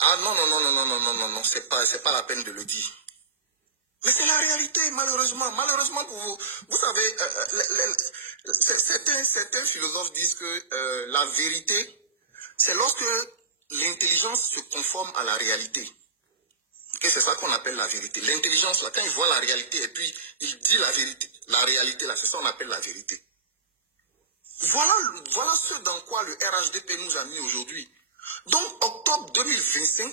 Ah non, non, non, non, non, non, non, non, non, c'est pas la peine de le dire. Mais c'est la réalité, malheureusement. Malheureusement pour vous. Vous savez, certains philosophes disent que la vérité, c'est lorsque l'intelligence se conforme à la réalité. Et c'est ça qu'on appelle la vérité. L'intelligence, là, quand il voit la réalité et puis il dit la vérité, la réalité, là, c'est ça qu'on appelle la vérité. Voilà ce dans quoi le RHDP nous a mis aujourd'hui. Donc, octobre 2025,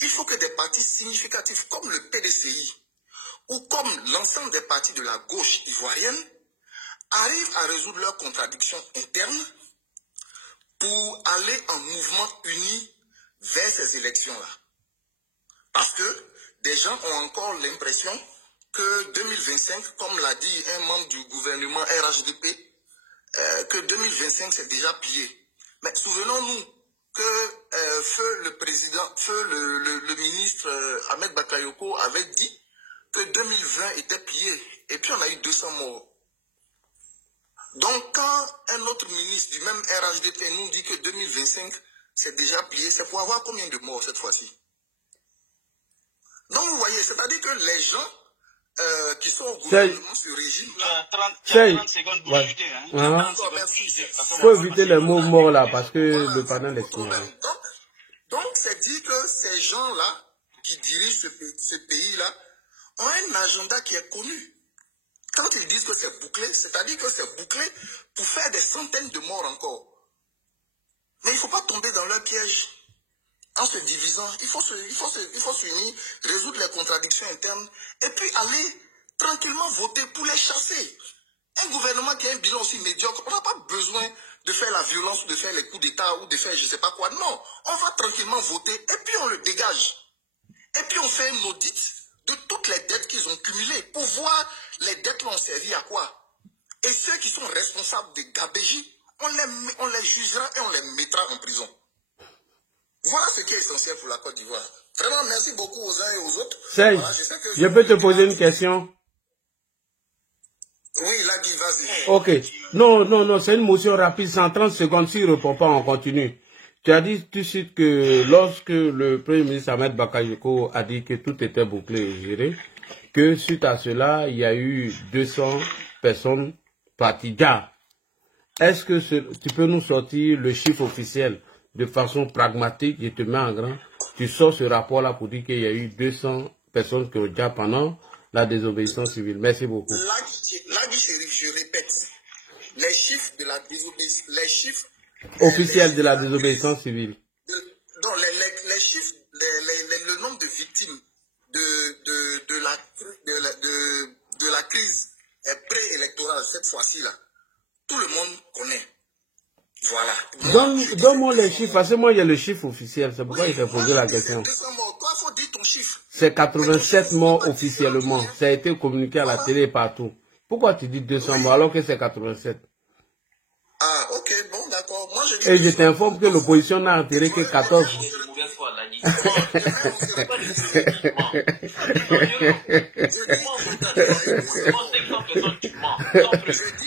il faut que des partis significatifs comme le PDCI ou comme l'ensemble des partis de la gauche ivoirienne arrivent à résoudre leurs contradictions internes pour aller en mouvement uni vers ces élections-là. Parce que des gens ont encore l'impression que 2025, comme l'a dit un membre du gouvernement RHDP, que 2025 c'est déjà plié. Mais souvenons-nous que le ministre Ahmed Bakayoko avait dit que 2020 était plié. Et puis on a eu 200 morts. Donc quand un autre ministre du même RHDP nous dit que 2025 c'est déjà plié, c'est pour avoir combien de morts cette fois-ci? Donc vous voyez, c'est-à-dire que les gens qui sont au gouvernement ce régime... 30 secondes pour ajouter. Il faut éviter les mots morts là parce que le panel est fini. Donc c'est dit que ces gens-là qui dirigent ce pays-là ont un agenda qui est connu. Quand ils disent que c'est bouclé, c'est-à-dire que c'est bouclé pour faire des centaines de morts encore. Mais il ne faut pas tomber dans leur piège. En se divisant, il faut s'unir, résoudre les contradictions internes et puis aller tranquillement voter pour les chasser. Un gouvernement qui a un bilan aussi médiocre, on n'a pas besoin de faire la violence ou de faire les coups d'État ou de faire je ne sais pas quoi. Non, on va tranquillement voter et puis on le dégage. Et puis on fait un audit de toutes les dettes qu'ils ont cumulées pour voir les dettes l'ont servi à quoi. Et ceux qui sont responsables de gabégie, on les jugera et on les mettra en prison. Voilà ce qui est essentiel pour la Côte d'Ivoire. Vraiment, merci beaucoup aux uns et aux autres. Voilà, je peux te poser une question? Oui, Lagui, vas-y. Ok. Non, c'est une motion rapide, 130 secondes. S'il ne répond pas, on continue. Tu as dit tout de suite que lorsque le Premier ministre Ahmed Bakayoko a dit que tout était bouclé et géré, que suite à cela, il y a eu 200 personnes parties. Est-ce que tu peux nous sortir le chiffre officiel de façon pragmatique? Je te mets en grand. Tu sors ce rapport-là pour dire qu'il y a eu 200 personnes qui ont déjà pendant la désobéissance civile. Merci beaucoup. Lagui, je répète, les chiffres de la désobéissance, les chiffres officiels de la désobéissance civile. Non, les chiffres, le nombre de victimes de la crise préélectorale cette fois-ci là, tout le monde connaît. Voilà. Donne-moi les chiffres, parce que moi il y a le chiffre officiel, c'est pourquoi il t'a posé la question. C'est 87 morts officiellement, ça a été communiqué à la télé et partout. Pourquoi tu dis 200 morts alors que c'est 87? Ah, ok, bon, d'accord. Et je t'informe que l'opposition n'a enterré que 14.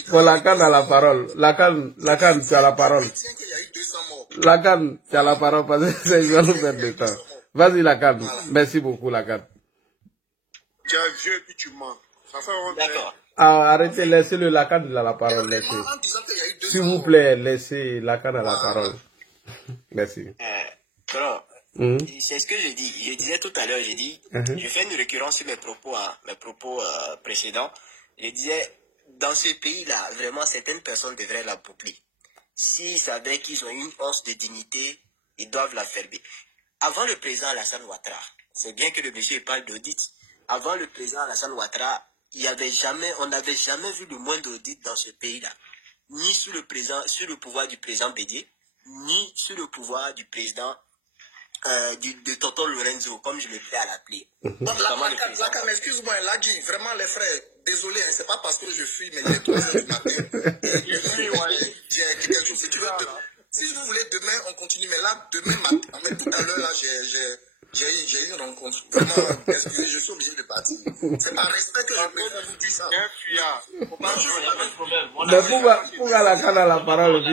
Pour la canne à la parole. La canne, tu as la parole. La canne, tu as la parole parce que c'est je vais nous faire de temps. Vas-y, la canne. Merci beaucoup, la canne. Tu es vieux et puis tu mens. Ça fait honte. D'accord. Ah, arrêtez, laissez-le, la canne à la parole, laissez. S'il vous plaît, laissez la canne à la parole. Merci. C'est ce que je dis. Je disais tout à l'heure, je fais une récurrence sur mes propos précédents. Je disais, dans ce pays-là, vraiment, certaines personnes devraient la boucler. S'ils savaient qu'ils ont une once de dignité, ils doivent la fermer. Avant le président Alassane Ouattara, c'est bien que le monsieur parle d'audit. Avant le président Alassane Ouattara, on n'avait jamais vu le moins d'audit dans ce pays-là. Ni sur le pouvoir du président Bédié, ni sur le pouvoir du président de Tonton Lorenzo, comme je le plais à l'appeler. Excuse-moi, Lagui, vraiment les frères, désolé, hein, c'est pas parce que je fuis, mais il est 3 heures du matin. J'ai quelque chose. Si vous voulez, demain, on continue, mais là, demain matin, mais tout à l'heure, là, j'ai eu une rencontre. Vraiment, excusez, je suis obligé de partir. C'est par respect que je préfère vous dire ça. Mais pourquoi la canne à la parole,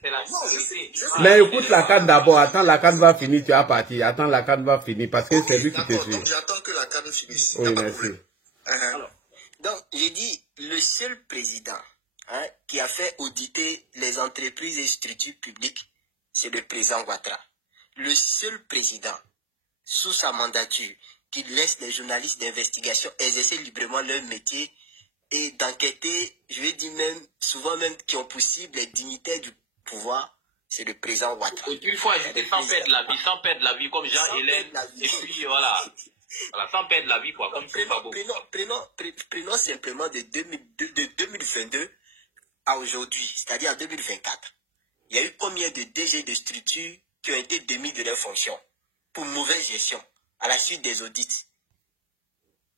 C'est la sécurité. Mais écoute la canne d'abord. Attends, la canne va finir, tu vas partir. Attends, la canne va finir parce que c'est lui qui te suit. Donc j'attends que la canne finisse. Oui, merci. Alors, donc, j'ai dit, le seul président qui a fait auditer les entreprises et structures publiques, c'est le président Ouattara. Le seul président, sous sa mandature, qui laisse les journalistes d'investigation exercer librement leur métier et d'enquêter, je vais dire même, souvent même, qui ont possible les dignitaires du pouvoir, c'est le président Ouattara. Et puis, il faut ajouter sans perdre la vie, comme Jean-Hélène. Et puis, voilà. Voilà, sans perdre la vie, quoi, comme Prenons simplement de 2022 à aujourd'hui, c'est-à-dire en 2024. Il y a eu combien de DG de structures qui ont été démis de leurs fonctions pour mauvaise gestion à la suite des audits?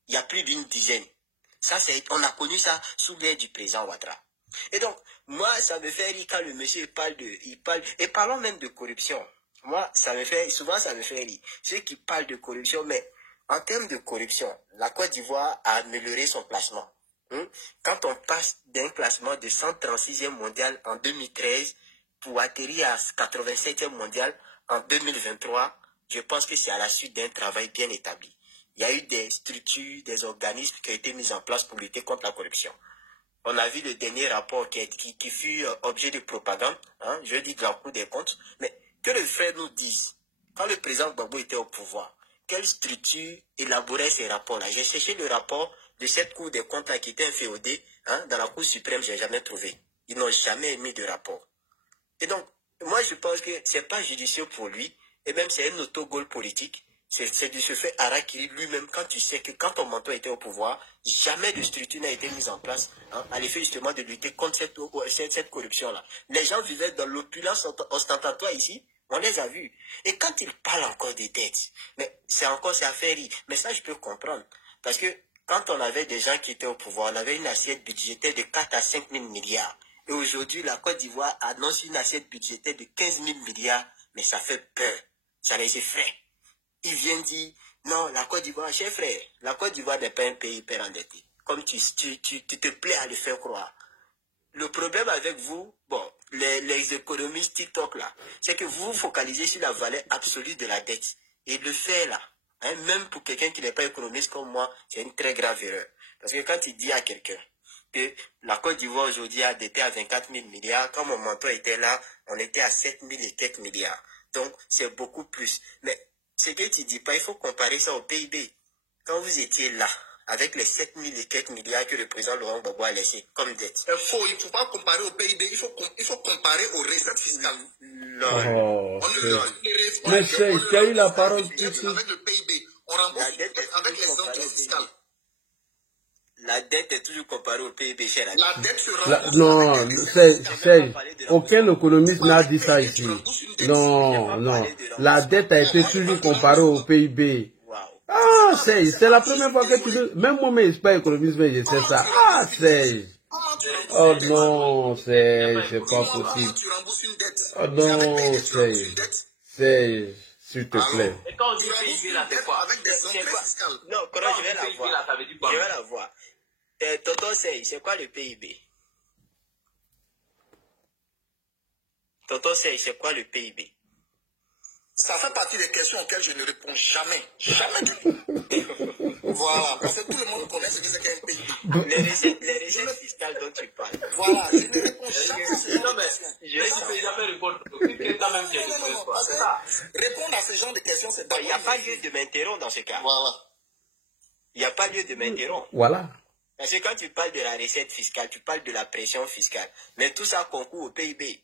Il y a plus d'une dizaine. Ça, on a connu ça sous l'ère du président Ouattara. Et donc, moi, ça me fait rire quand le monsieur parle, et parlons même de corruption. Moi, souvent ça me fait rire. Ceux qui parlent de corruption, mais en termes de corruption, la Côte d'Ivoire a amélioré son classement. Quand on passe d'un classement de 136e mondial en 2013 pour atterrir à 87e mondial en 2023, je pense que c'est à la suite d'un travail bien établi. Il y a eu des structures, des organismes qui ont été mis en place pour lutter contre la corruption. On a vu le dernier rapport qui fut objet de propagande, je dis de la Cour des comptes, mais que le frère nous dise, quand le président Gbagbo était au pouvoir, quelle structure élaborait ces rapports-là? J'ai cherché le rapport de cette Cour des comptes qui était inféodée, dans la Cour suprême, je n'ai jamais trouvé. Ils n'ont jamais émis de rapport. Et donc, moi je pense que ce n'est pas judicieux pour lui, et même c'est un autogol politique. C'est de ce fait Harakiri lui-même, quand tu sais que quand ton mentor était au pouvoir, jamais de structure n'a été mise en place à l'effet justement de lutter contre cette corruption-là. Les gens vivaient dans l'opulence ostentatoire ici, on les a vus. Et quand ils parlent encore des dettes, mais ça fait rire. Mais ça, je peux comprendre. Parce que quand on avait des gens qui étaient au pouvoir, on avait une assiette budgétaire de 4 à 5 000 milliards. Et aujourd'hui, la Côte d'Ivoire annonce une assiette budgétaire de 15 000 milliards, mais ça fait peur. Ça les effraie. Ils viennent dire, non, la Côte d'Ivoire, cher frère, la Côte d'Ivoire n'est pas un pays hyper endetté. Comme tu te plais à le faire croire. Le problème avec vous, bon, les économistes TikTok là, c'est que vous vous focalisez sur la valeur absolue de la dette. Et le fait là, même pour quelqu'un qui n'est pas économiste comme moi, c'est une très grave erreur. Parce que quand tu dis à quelqu'un que la Côte d'Ivoire aujourd'hui a endetté à 24 000 milliards, quand mon mentor était là, on était à 7 000 et quelques milliards. Donc, c'est beaucoup plus. Mais ce que tu dis pas, il faut comparer ça au PIB. Quand vous étiez là, avec les 7 000 et quelques milliards que le président Laurent Gbagbo a laissé comme dette. Il ne faut pas comparer au PIB, il faut comparer aux recettes fiscales. Oh, mais tu as eu la parole tout de suite. Avec le PIB, on rembourse avec les entrées fiscales. La dette est toujours comparée au PIB, cher ami. La dette se rembourse. Non, aucun économiste n'a dit ça ici. Non, la dette a été toujours comparée au PIB. Ah, c'est la première fois que tu veux. Même moi, je ne suis pas économiste, mais je sais ça. Ah, oh non, c'est pas possible. Oh non, s'il te plaît. Et quand on dit PIB là, c'est quoi? Avec des entrées fiscales. Non, quand je vais la voir. Je vais la voir. Tonton Sey, c'est quoi le PIB? Tonton Sey, c'est quoi le PIB? Ça fait partie des questions auxquelles je ne réponds jamais. Jamais du tout. Voilà. Parce que tout le monde connaît ce que c'est qu'un PIB. Les recettes fiscales dont tu parles. Voilà. Je ne réponds jamais à ce genre Non, de mais questions. je ne jamais répondre. Quand même, Parce que répondre à ce genre de questions, c'est Il n'y a pas lieu de m'interrompre dans ce cas. Voilà. Il n'y a pas lieu de m'interrompre. Voilà. Parce que quand tu parles de la recette fiscale, tu parles de la pression fiscale. Mais tout ça concourt au PIB.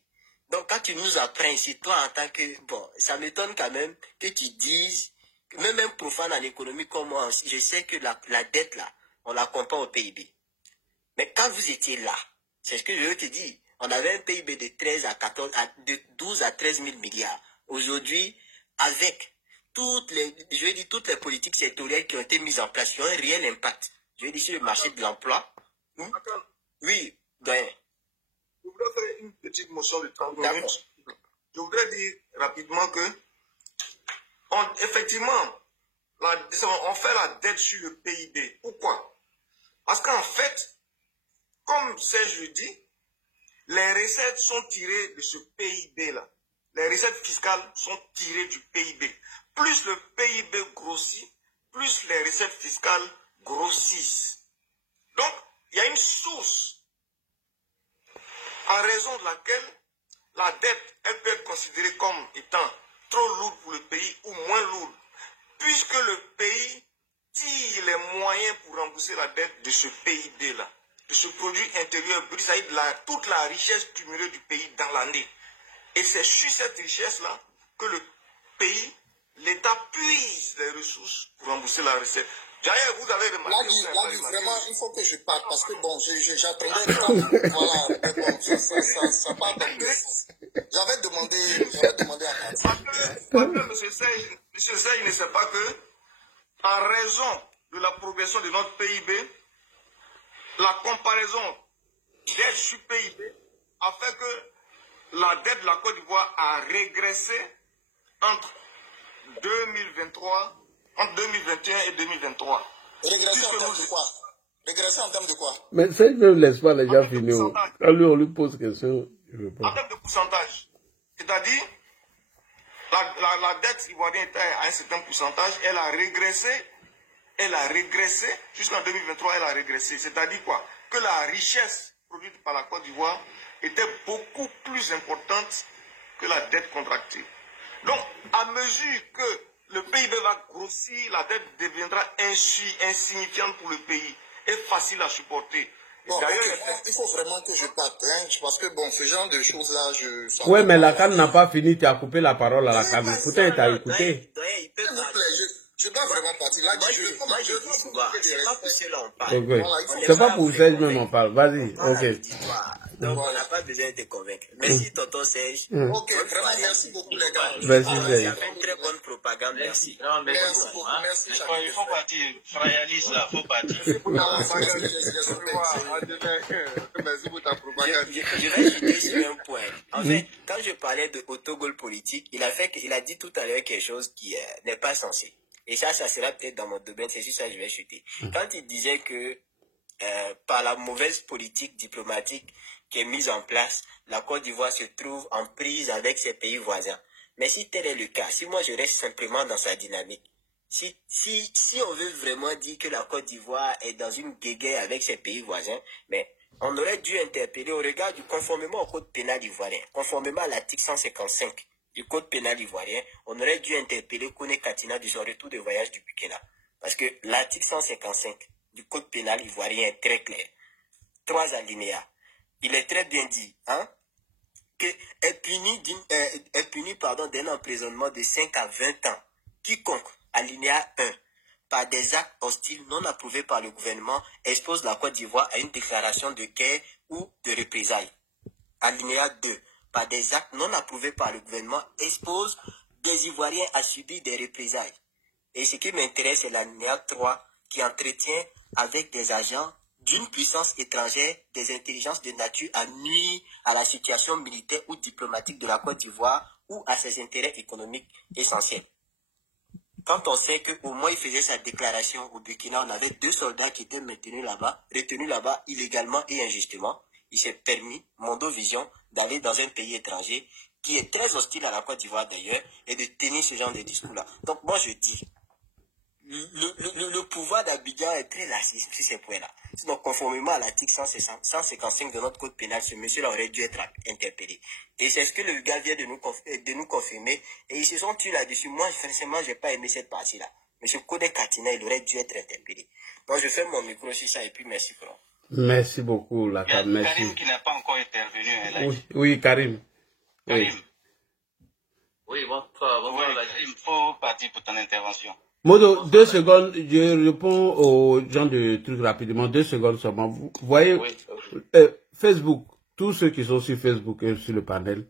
Donc, quand tu nous apprends ici, toi, en tant que... Bon, ça m'étonne quand même que tu dises... Même un profane en économie comme moi, je sais que la dette, là, on la compare au PIB. Mais quand vous étiez là, c'est ce que je veux te dire. On avait un PIB de 12 à 13 000 milliards. Aujourd'hui, avec toutes les politiques sectorielles qui ont été mises en place, qui ont un réel impact. Je veux dire, sur le marché de l'emploi. Oui, ben... Je voudrais faire une petite motion de 30 minutes. Je voudrais dire rapidement que, effectivement, on fait la dette sur le PIB. Pourquoi? Parce qu'en fait, comme c'est jeudi, Les recettes sont tirées de ce PIB-là. Les recettes fiscales sont tirées du PIB. Plus le PIB grossit, plus les recettes fiscales grossissent. Donc, il y a une source en raison de laquelle la dette, elle peut être considérée comme étant trop lourde pour le pays ou moins lourde, puisque le pays tire les moyens pour rembourser la dette de ce PIB-là, de ce produit intérieur brut, c'est-à-dire toute la richesse cumulée du pays dans l'année. Et c'est sur cette richesse-là que le pays, l'État puise les ressources pour rembourser la recette. D'ailleurs, vous avez remarqué... Là, vraiment, il faut que je parte, parce que bon, j'attendais... Voilà, mais bon, ça part dans deux sens. J'avais demandé à partir. Parce que M. Sey ne sait pas que, en raison de la progression de notre PIB, la comparaison dette sur PIB a fait que la dette de la Côte d'Ivoire a régressé entre 2021 et 2023. Régressé en termes de quoi? Régressé en termes de quoi? Mais ça, je ne laisse pas les gens finir. Quand lui, on lui pose question, je veux pas. En termes de pourcentage, c'est-à-dire, la dette ivoirienne était à un certain pourcentage, elle a régressé, jusqu'en 2023, elle a régressé. C'est-à-dire quoi? Que la richesse produite par la Côte d'Ivoire était beaucoup plus importante que la dette contractée. Donc, à mesure que le PIB va grossir, la dette deviendra insignifiante pour le pays et facile à supporter. Bon, il faut vraiment que je parte, hein, parce que bon, ce genre de choses-là, Oui, mais la canne n'a pas fini, tu as coupé la parole à la canne. Pourtant, tu as écouté. Je dois vraiment partir. Là, c'est pas pour cela on parle. Okay. C'est pas pour Serge même on parle. Vas-y, ok. Donc, on n'a pas besoin de te convaincre. Merci, tonton Serge. Ok, vraiment, merci beaucoup, les gars. Merci, Serge. Tu as fait une très bonne propagande. Merci. Non, mais Merci beaucoup, merci. il faut partir. Frayaliste, là, il faut partir. Merci pour ta propagande. Je vais jeter sur un point. En fait, quand je parlais de autogol politique, il a dit tout à l'heure quelque chose qui n'est pas censé. Et ça sera peut-être dans mon domaine, c'est sur ça que je vais chuter. Quand il disait que par la mauvaise politique diplomatique qui est mise en place, la Côte d'Ivoire se trouve en prise avec ses pays voisins. Mais si tel est le cas, si moi je reste simplement dans sa dynamique, si on veut vraiment dire que la Côte d'Ivoire est dans une guéguerre avec ses pays voisins, mais on aurait dû interpeller au regard du conformément au code pénal ivoirien, conformément à l'article 155 du code pénal ivoirien, on aurait dû interpeller Kone Katina de son retour de voyage du Burkina. Parce que l'article 155 du code pénal ivoirien est très clair. 3 alinéas. Il est très bien dit, hein, que est puni d'un emprisonnement de 5 à 20 ans. Quiconque, alinéa 1, par des actes hostiles non approuvés par le gouvernement, expose la Côte d'Ivoire à une déclaration de guerre ou de représailles. Alinéa 2, par des actes non approuvés par le gouvernement, expose des Ivoiriens à subir des représailles. Et ce qui m'intéresse, c'est l'alinéa 3, qui entretient avec des agents d'une puissance étrangère des intelligences de nature à nuire à la situation militaire ou diplomatique de la Côte d'Ivoire ou à ses intérêts économiques essentiels. Quand on sait qu'au moins il faisait sa déclaration au Burkina, on avait 2 soldats qui étaient retenus là-bas illégalement et injustement. Il s'est permis, Mondovision, d'aller dans un pays étranger qui est très hostile à la Côte d'Ivoire d'ailleurs et de tenir ce genre de discours-là. Donc moi je dis, le pouvoir d'Abidjan est très laxiste sur ces points-là. Donc, conformément à l'article 155 de notre code pénal, ce monsieur-là aurait dû être interpellé. Et c'est ce que le gars vient de nous confirmer. Et ils se sont tués là-dessus. Moi, forcément, je n'ai pas aimé cette partie-là. Monsieur Kone Katina, il aurait dû être interpellé. Donc, je ferme mon micro sur ça et puis merci, frère. Merci beaucoup, Lacan. Merci. Karim qui n'a pas encore intervenu. Oui, Karim. Karim. Oui, bonsoir. Il faut partir pour ton intervention. Modo, 2 secondes, je réponds aux gens de trucs rapidement, 2 secondes seulement. Vous voyez, Facebook, tous ceux qui sont sur Facebook et sur le panel,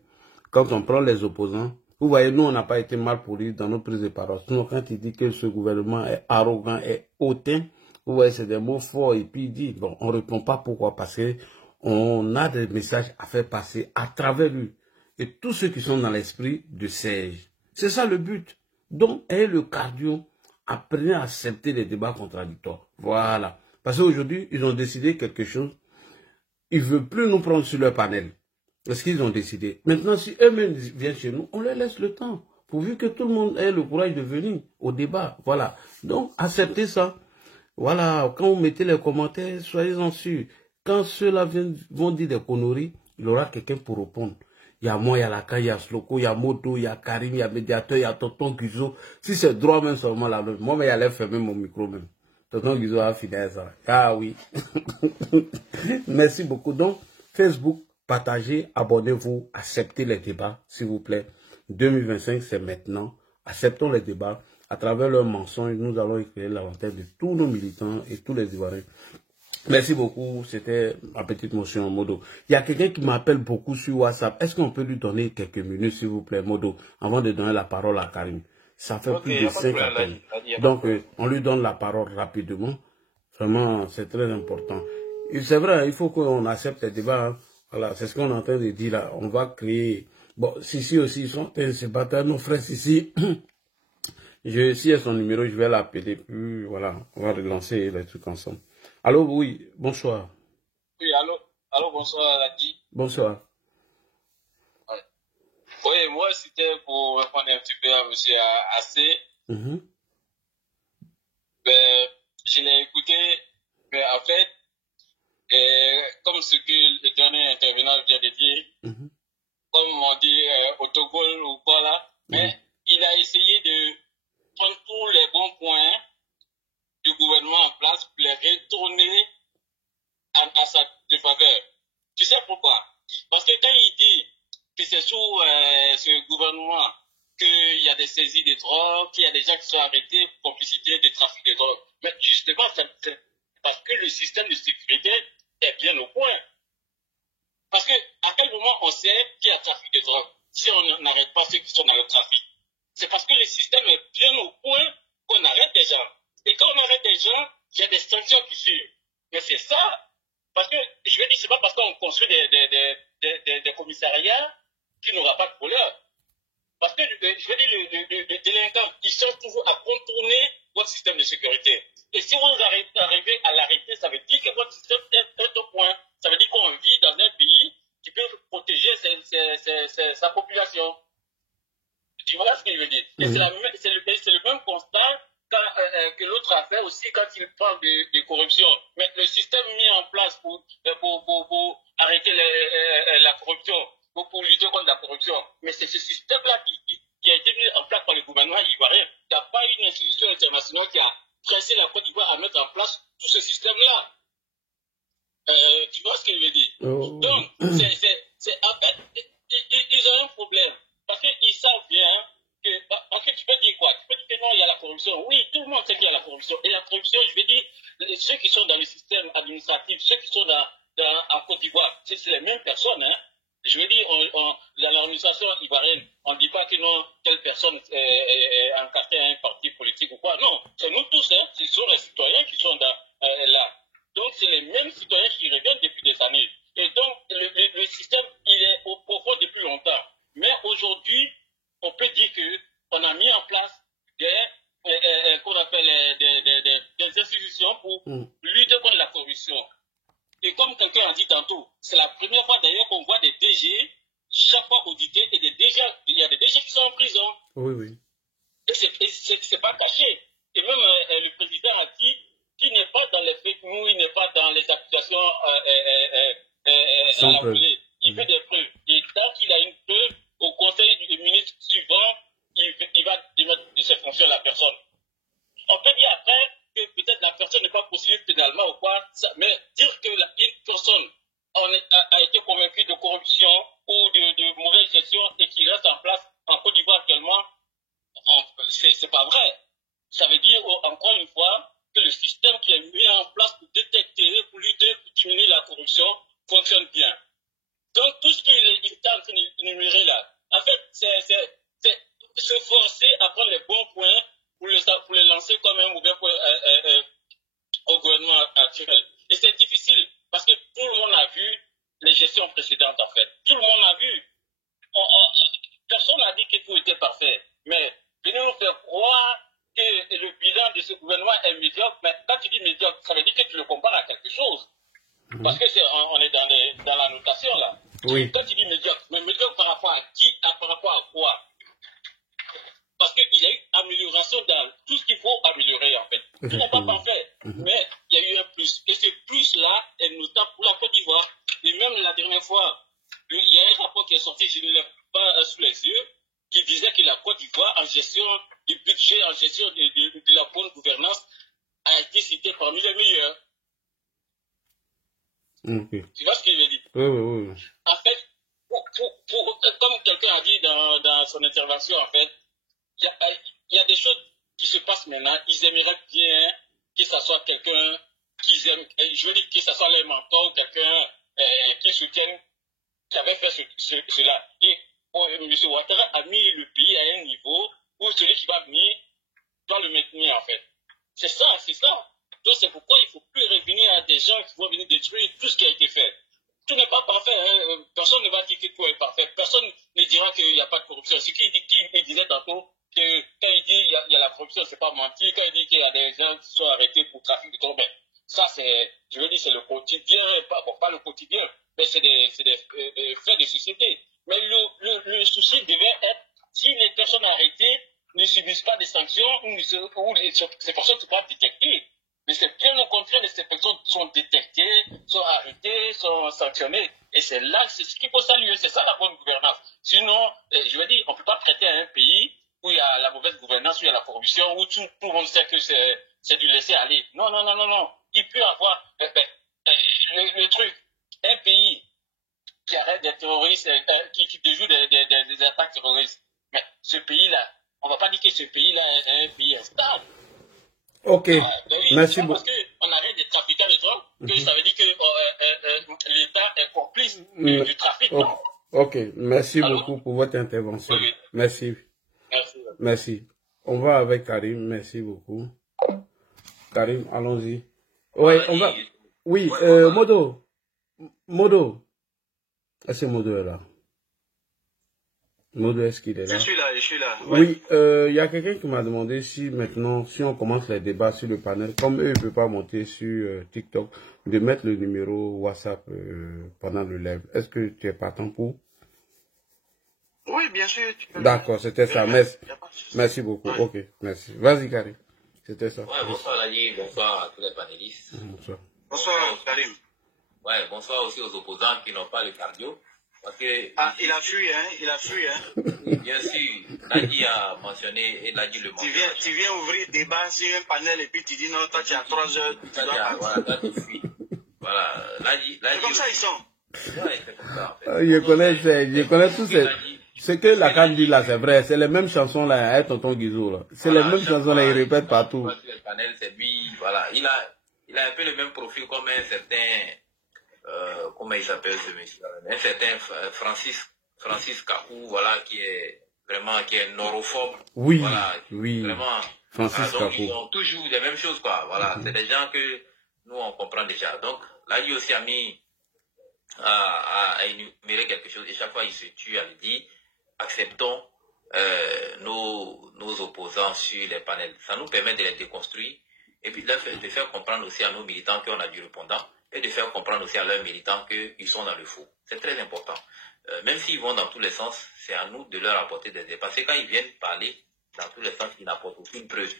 quand on prend les opposants, vous voyez, nous, on n'a pas été mal pourris dans nos prises de parole. Sinon, quand il dit que ce gouvernement est arrogant et hautain, vous voyez, c'est des mots forts, et puis il dit, bon, on ne répond pas pourquoi, parce que on a des messages à faire passer à travers lui. Et tous ceux qui sont dans l'esprit de Serge. C'est ça le but. Donc, ayez le cardio. Apprenez à accepter les débats contradictoires. Voilà. Parce qu'aujourd'hui, ils ont décidé quelque chose. Ils ne veulent plus nous prendre sur leur panel. ce qu'ils ont décidé. Maintenant, si eux-mêmes viennent chez nous, on leur laisse le temps, pourvu que tout le monde ait le courage de venir au débat. Voilà. Donc, acceptez ça. Voilà. Quand vous mettez les commentaires, soyez-en sûrs. Quand ceux-là vont dire des conneries, il y aura quelqu'un pour répondre. Il y a moi, il y a Laka, il y a Sloko, il y a Moto, il y a Karim, il y a Médiateur, il y a Tonton Guizo. Si c'est droit même seulement là, moi, mais il allait fermer mon micro même. Tonton Guizo a fini ça. Ah oui. Merci beaucoup. Donc, Facebook, partagez, abonnez-vous, acceptez les débats, s'il vous plaît. 2025, c'est maintenant. Acceptons les débats. À travers leurs mensonges, nous allons éclairer l'avantage de tous nos militants et tous les Ivoiriens. Merci beaucoup, c'était ma petite motion, Modo. Il y a quelqu'un qui m'appelle beaucoup sur WhatsApp. Est-ce qu'on peut lui donner quelques minutes, s'il vous plaît, Modo, avant de donner la parole à Karim? Ça fait plus de 5 appels. Donc, on lui donne la parole rapidement. Vraiment, c'est très important. C'est vrai, il faut qu'on accepte les débats. Hein. Voilà, c'est ce qu'on est en train de dire là. On va créer... Bon, Sissi aussi, ils sont en train de se battre. Nos frères Sissi, si a son numéro, je vais l'appeler. Puis voilà, on va relancer les trucs ensemble. Allô, oui, bonsoir. Oui, allô, bonsoir, Ladi. Bonsoir. Oui, moi, c'était pour répondre un petit peu à M. Assé. Ben, je l'ai écouté, mais en fait, comme ce que le dernier intervenant vient de dire, comme on dit autogol ou quoi là, mais il a essayé de prendre tous les bons points du gouvernement en place pour les retourner à sa défaveur. Tu sais pourquoi? Parce que quand il dit que c'est sous ce gouvernement qu'il y a des saisies de drogue, qu'il y a des gens qui sont arrêtés pour complicité de trafic de drogue, mais justement, c'est parce que le système de sécurité est bien au point. Parce que à quel moment on sait qu'il y a trafic de drogue si on n'arrête pas ceux qui sont dans le trafic? C'est parce que le système est bien au point qu'on arrête des gens. Et quand on arrête des gens, il y a des sanctions qui suivent. Mais c'est ça. Parce que, je veux dire, c'est pas parce qu'on construit des commissariats qu'il n'y aura pas de problème. Parce que, je veux dire, les délinquants, ils sont toujours à contourner votre système de sécurité. Et si vous arrivez à l'arrêter, ça veut dire que votre système est au point. Ça veut dire qu'on vit dans un pays qui peut protéger sa population. Tu vois ce que je veux dire? Et c'est le même constat que l'autre a fait aussi quand il parle de corruption. Mais le système mis en place pour arrêter la corruption, pour lutter contre la corruption, mais c'est ce système-là qui a été mis en place par le gouvernement ivoirien. Il n'y a pas une institution internationale qui a pressé la Côte d'Ivoire à mettre en place tout ce système-là. Tu vois ce que je veux dire? Donc, en fait, ils ont un problème. Parce qu'ils savent bien que, en fait, tu peux dire quoi? Tu peux dire que non, il y a la corruption. Oui, tout le monde sait qu'il y a la corruption. Et la corruption, je veux dire, ceux qui sont dans le système administratif, ceux qui sont en Côte d'Ivoire, c'est les mêmes personnes, hein. Je veux dire, dans l'organisation ivoirienne, on ne dit pas que non, telle personne est encartée à un parti politique ou quoi. Non, c'est nous tous, hein. Ce sont les citoyens qui sont là. Donc, c'est les mêmes citoyens qui reviennent depuis des années. Et donc, le système, il est au profond depuis longtemps. Mais aujourd'hui, on peut dire qu'on a mis en place des institutions pour lutter contre la corruption. Et comme quelqu'un a dit tantôt, c'est la première fois d'ailleurs qu'on voit des DG chaque fois audités et il y a des DG qui sont en prison. Oui, oui. Et c'est pas caché. Et même le président a dit qu'il n'est pas dans les fake news, il n'est pas dans les accusations à la volée. Il fait des preuves. Et tant qu'il a une preuve, au conseil du ministre suivant, il va démettre de ses fonctions la personne. On peut dire après que peut-être la personne n'est pas poursuivie pénalement ou quoi, mais dire que une personne a été convaincue de corruption ou de mauvaise gestion et qui reste en place en Côte d'Ivoire actuellement, c'est pas vrai. Ça veut dire encore une fois que le système qui est mis en place pour détecter, pour lutter, pour diminuer la corruption fonctionne bien. Donc tout ce qu'il est en train d'énumérer là, en fait, c'est se forcer à prendre les bons points pour les lancer comme un mauvais point au gouvernement actuel. Et c'est difficile parce que tout le monde a vu les gestions précédentes en fait. Tout le monde a vu. Personne n'a dit que tout était parfait. Mais venez nous faire croire que le bilan de ce gouvernement est médiocre. Mais quand tu dis médiocre, ça veut dire que tu le compares à quelque chose. Parce que on est dans la notation là. Oui. Quand tu dis médiocre, Tout n'est pas parfait, mais il y a eu un plus. Et ce plus-là est notable pour la Côte d'Ivoire. Et même la dernière fois, il y a un rapport qui est sorti, je ne l'ai pas sous les yeux, qui disait que la Côte d'Ivoire, en gestion du budget, en gestion de la bonne gouvernance, a été citée parmi les meilleurs. Okay. Tu vois ce que je veux dire? Oui. En fait, comme quelqu'un a dit dans son intervention, en fait, il y a des choses qui se passent maintenant. Ils aimeraient bien que ce soit quelqu'un qu'ils aiment, je veux dire que ce soit les mentors, quelqu'un qui soutienne, qui avait fait cela. Et M. Ouattara a mis le pays à un niveau où celui qui va venir doit le maintenir, en fait. C'est ça. Donc c'est pourquoi il ne faut plus revenir à des gens qui vont venir détruire tout ce qui a été fait. Tout n'est pas parfait. Hein. Personne ne va dire que tout est parfait. Personne ne dira qu'il n'y a pas de corruption. Ce qu'il disait tantôt, que quand il dit qu'il y a la corruption, c'est pas mentir. Quand il dit qu'il y a des gens qui sont arrêtés pour trafic de drogue, ben, ça c'est, je veux dire, c'est le quotidien, pas le quotidien, mais c'est des faits de société. Mais le souci devait être, si les personnes arrêtées ne subissent pas des sanctions, ou ces personnes ne sont pas détectées. Mais c'est bien au contraire, ces personnes sont détectées, sont arrêtées, sont sanctionnées. Et c'est là, c'est ce qu'il faut saluer, c'est ça la bonne gouvernance. Sinon, je veux dire, on ne peut pas prêter à un pays où il y a la mauvaise gouvernance, où il y a la corruption, où tout le monde sait que c'est du laisser aller. Non. Il peut y avoir le truc, un pays qui arrête des terroristes, qui déjoue des attaques terroristes. Mais ce pays-là, on ne va pas dire que ce pays-là est un pays instable. Ok, merci beaucoup. Parce qu'on arrête des trafiquants de drogue, que ça veut dire que l'État est complice du trafic. Non. Ok, merci beaucoup pour votre intervention. Oui. Merci. On va avec Karim, merci beaucoup. Karim, allons-y. Ouais, on va. Oui, Modo. Est-ce que Modo est là? Modo, est-ce qu'il est là? Je suis là. Ouais. Oui, y a quelqu'un qui m'a demandé si maintenant, si on commence les débats sur le panel, comme eux ne peuvent pas monter sur TikTok, de mettre le numéro WhatsApp pendant le live. Est-ce que tu es partant pour? Oui, bien sûr. D'accord, c'était ça. Merci beaucoup. Ouais. Ok, merci. Vas-y, Karim. C'était ça. Ouais, bonsoir, Ladi. Bonsoir à tous les panélistes. Bonsoir, Karim. Ouais, bonsoir aussi aux opposants qui n'ont pas le cardio. Parce que, il a fui, hein. Bien sûr, Ladi a mentionné, et Ladi le mentionne. Tu viens ouvrir débat sur un panel et puis tu dis non, toi tu as 3 heures. Voilà, toi tu fuis. Voilà, Ladi. C'est comme ça ils sont. Ouais, c'est comme ça, en fait. Je connais tous ces... Ce que la CAN dit là, c'est vrai. C'est les mêmes chansons là, avec Tonton Guizou là. C'est les mêmes chansons là, il répète partout. Le panel, c'est lui, voilà. Il a un peu le même profil comme un certain... comment il s'appelle ce monsieur? Un certain Francis Kakou, voilà, qui est neurophobe. Oui, voilà, oui. Vraiment. Francis donc, Kakou. ils ont toujours les mêmes choses, quoi. Voilà, c'est des gens que nous, on comprend déjà. Donc, là, il aussi a mis à énumérer quelque chose. Et chaque fois, il se tue à le dire. Acceptons nos opposants sur les panels. Ça nous permet de les déconstruire et puis de faire comprendre aussi à nos militants qu'on a du répondant et de faire comprendre aussi à leurs militants qu'ils sont dans le faux. C'est très important. Même s'ils vont dans tous les sens, c'est à nous de leur apporter des éléments. Parce que quand ils viennent parler dans tous les sens, ils n'apportent aucune preuve.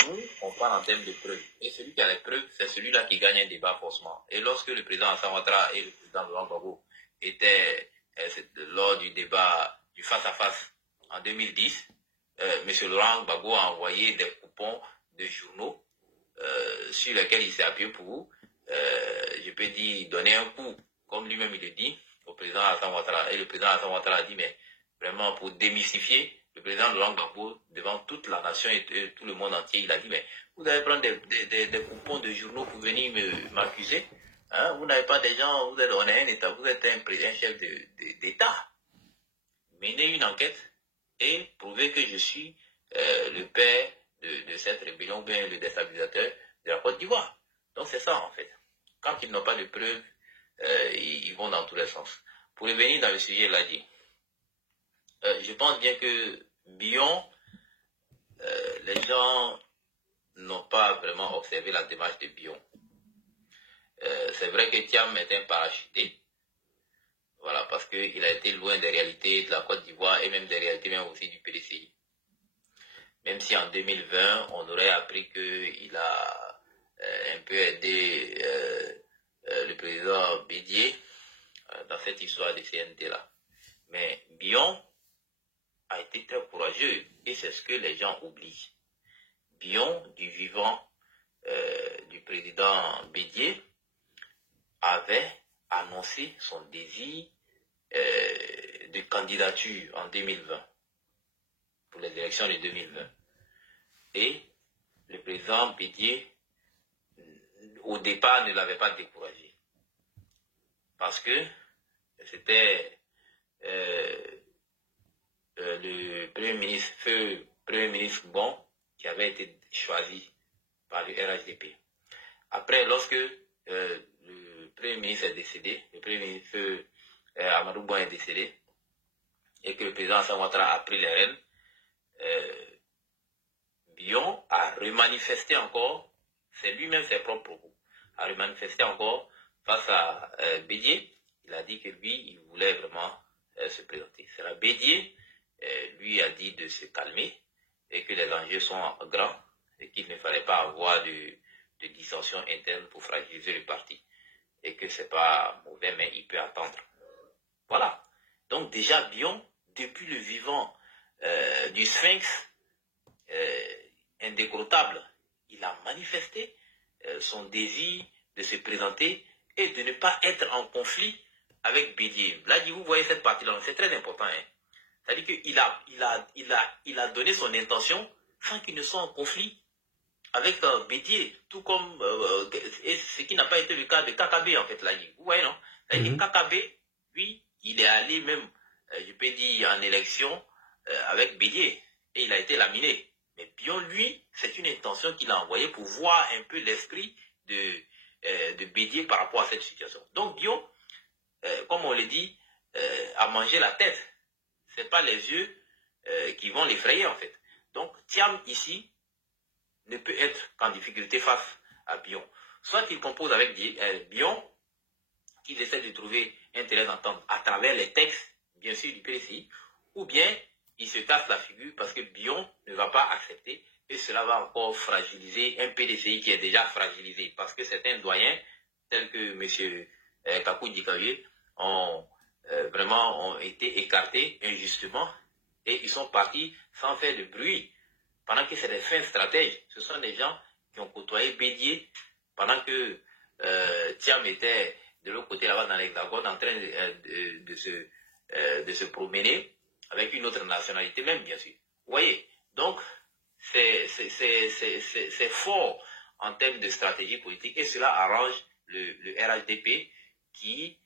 Nous, on parle en termes de preuves. Et celui qui a les preuves, c'est celui-là qui gagne un débat forcément. Et lorsque le président Alassane Ouattara et le président Laurent Gbagbo étaient lors du débat du face-à-face en 2010, M. Laurent Gbagbo a envoyé des coupons de journaux sur lesquels il s'est appuyé pour, je peux dire, donner un coup, comme lui-même il le dit, au président Alassane Ouattara. Et le président Alassane Ouattara a dit, mais vraiment pour démystifier le président Laurent Gbagbo devant toute la nation et tout le monde entier, il a dit, mais vous allez prendre des coupons de journaux pour venir m'accuser. Hein? Vous n'avez pas des gens, on est un État, vous êtes un chef d'État. Mener une enquête et prouver que je suis le père de cette rébellion, bien le déstabilisateur de la Côte d'Ivoire. Donc c'est ça en fait. Quand ils n'ont pas de preuves, ils vont dans tous les sens. Pour revenir dans le sujet, il a dit, je pense bien que Bion, les gens n'ont pas vraiment observé la démarche de Bion. C'est vrai que Thiam est un parachuté. Voilà, parce qu'il a été loin des réalités de la Côte d'Ivoire et même des réalités même aussi du PDCI. Même si en 2020, on aurait appris qu'il a un peu aidé le président Bédié dans cette histoire de CNT-là. Mais Bion a été très courageux et c'est ce que les gens oublient. Bion, du vivant du président Bédié, avait annoncé son désir de candidature en 2020, pour les élections de 2020. Et le président Bédié, au départ, ne l'avait pas découragé. Parce que c'était le Premier ministre Bon qui avait été choisi par le RHDP. Après, lorsque le Premier ministre est décédé, le Premier ministre Amadou Bon est décédé, et que le président Alassane Ouattara a pris les rênes, Bion a remanifesté encore, c'est lui-même ses propres propos, a remanifesté encore face à Bédié. Il a dit que lui, il voulait vraiment se présenter. C'est la Bédié, lui a dit de se calmer et que les enjeux sont grands et qu'il ne fallait pas avoir de dissension interne pour fragiliser le parti. Et que c'est pas mauvais, mais il peut attendre. Voilà. Donc déjà, Bion, depuis le vivant du Sphinx, indécrottable, il a manifesté son désir de se présenter et de ne pas être en conflit avec Bédié. Là, vous voyez cette partie-là, c'est très important. Hein. C'est-à-dire qu'il a donné son intention sans qu'il ne soit en conflit avec Bédié, tout comme et ce qui n'a pas été le cas de Kakabe, en fait, là. Vous voyez, non? C'est-à-dire que Kakabe, lui, il est allé même, je peux dire, en élection avec Bédié, et il a été laminé. Mais Bion, lui, c'est une intention qu'il a envoyée pour voir un peu l'esprit de Bédié par rapport à cette situation. Donc Bion, comme on le dit, a mangé la tête. Ce n'est pas les yeux qui vont l'effrayer, en fait. Donc Thiam, ici, ne peut être qu'en difficulté face à Bion. Soit il compose avec Bion, qu'il essaie de trouver un terrain d'entente à travers les textes, bien sûr, du PDCI, ou bien il se casse la figure parce que Bion ne va pas accepter et cela va encore fragiliser un PDCI qui est déjà fragilisé parce que certains doyens, tels que M. Kakou Dikaye, ont été écartés injustement et ils sont partis sans faire de bruit. Pendant que c'est des fins stratèges, ce sont des gens qui ont côtoyé Bédié pendant que Thiam était de l'autre côté là-bas dans l'Hexagone en train de se promener avec une autre nationalité même, bien sûr. Vous voyez, donc c'est fort en termes de stratégie politique et cela arrange le RHDP qui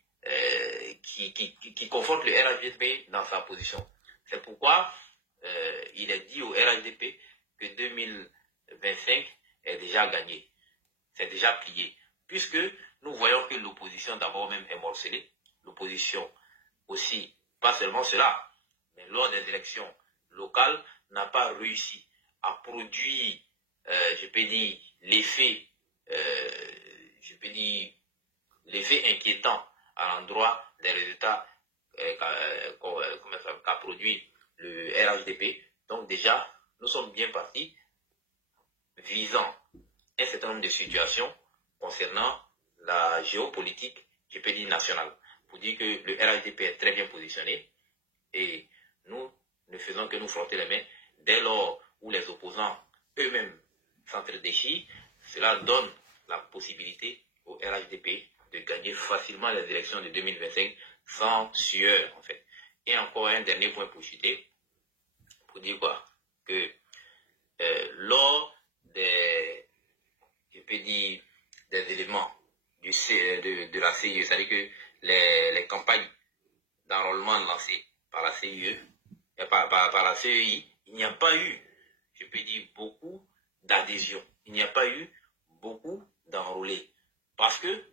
conforte le RHDP dans sa position. C'est pourquoi il est dit au RHDP que 2025 est déjà gagné, c'est déjà plié, puisque nous voyons que l'opposition d'abord même est morcelée, l'opposition aussi, pas seulement cela, mais lors des élections locales, n'a pas réussi à produire, je peux dire, l'effet inquiétant à l'endroit des résultats qu'a produit le RHDP. Donc déjà, nous sommes bien partis visant un certain nombre de situations concernant la géopolitique, je peux dire, nationale, pour dire que le RHDP est très bien positionné et nous ne faisons que nous frotter les mains dès lors où les opposants eux-mêmes s'entre-déchirent. Cela donne la possibilité au RHDP de gagner facilement les élections de 2025 sans sueur, en fait. Et encore un dernier point pour chuter, pour dire quoi? Que lors des, je peux dire, des éléments de la CIE, c'est-à-dire que les campagnes d'enrôlement lancées par la CIE, par la CEI, il n'y a pas eu, je peux dire, beaucoup d'adhésion. Il n'y a pas eu beaucoup d'enrôlés. Parce que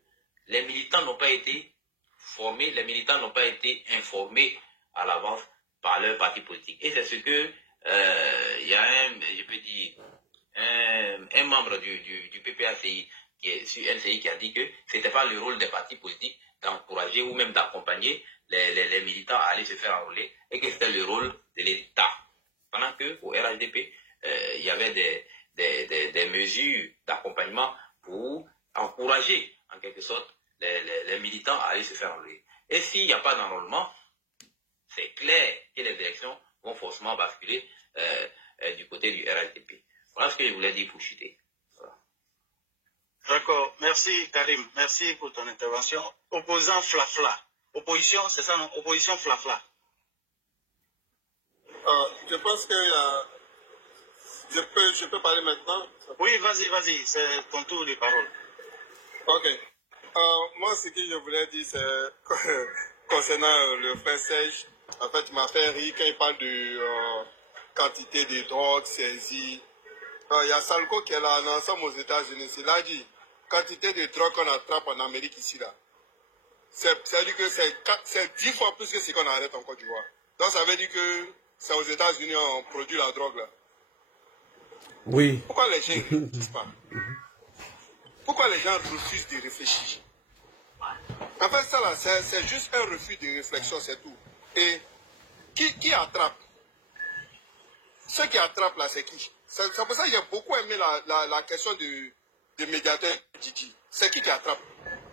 les militants n'ont pas été formés, les militants n'ont pas été informés à l'avance par leur parti politique. Et c'est ce que il y a un membre du PPACI qui est sur NCI qui a dit que ce n'était pas le rôle des partis politiques d'encourager ou même d'accompagner les militants à aller se faire enrôler et que c'était le rôle de l'État. Pendant qu'au RHDP, il y avait des mesures d'accompagnement pour encourager, en quelque sorte, les militants à aller se faire enrôler. Et s'il n'y a pas d'enrôlement, c'est clair que les élections vont forcément basculer du côté du RLDP. Voilà ce que je voulais dire pour chuter. Voilà. D'accord. Merci Karim. Merci pour ton intervention. Opposant Flafla. Opposition, c'est ça non? Opposition Flafla. Je pense que je peux parler maintenant. Oui, vas-y, c'est ton tour de parole. Ok. Moi, ce que je voulais dire, c'est concernant le frère Serge. En fait, il m'a fait rire quand il parle de quantité de drogue saisie. Il y a Salco qui est là, en ensemble aux États-Unis. Il a dit quantité de drogue qu'on attrape en Amérique ici, là. C'est-à-dire que c'est 10 fois plus que ce qu'on arrête en Côte d'Ivoire. Donc, ça veut dire que c'est aux États-Unis qu'on produit la drogue, là. Oui. Pourquoi les gens ne réfléchissent pas? Pourquoi les gens refusent de réfléchir? En fait, ça là, c'est juste un refus de réflexion, c'est tout. Et qui attrape? Ceux qui attrapent là, c'est qui? C'est pour ça que j'ai beaucoup aimé la question du médiateur Didi. C'est qui attrape?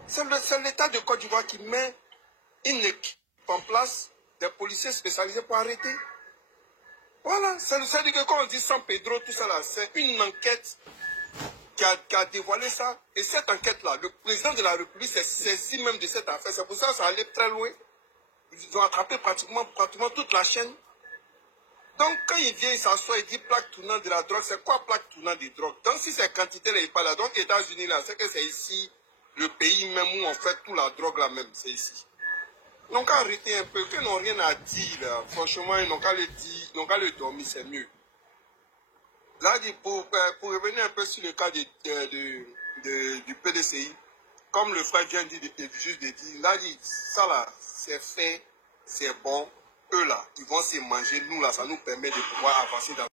C'est l'État de Côte d'Ivoire qui met une équipe en place, des policiers spécialisés pour arrêter. Voilà, c'est-à-dire que quand on dit San Pedro, tout ça là, c'est une enquête qui a dévoilé ça. Et cette enquête-là, le président de la République s'est saisi même de cette affaire. C'est pour ça que ça allait très loin. Ils ont attrapé pratiquement toute la chaîne. Donc, quand il vient, il s'assoit, il dit plaque tournante de la drogue. C'est quoi plaque tournante de drogue? Donc, si c'est quantité, là, il parle là. Donc, les États-Unis, là, c'est que c'est ici, le pays même où on fait toute la drogue là même. C'est ici. Donc, arrêtez un peu. Qu'ils n'ont rien à dire, là. Franchement, ils n'ont qu'à le dire, ils n'ont qu'à le dormir, c'est mieux. Là, pour revenir un peu sur le cas du PDCI, comme le frère vient juste de dire, là, dit, ça là, c'est fait, c'est bon. Eux là, ils vont se manger. Nous là, ça nous permet de pouvoir avancer dans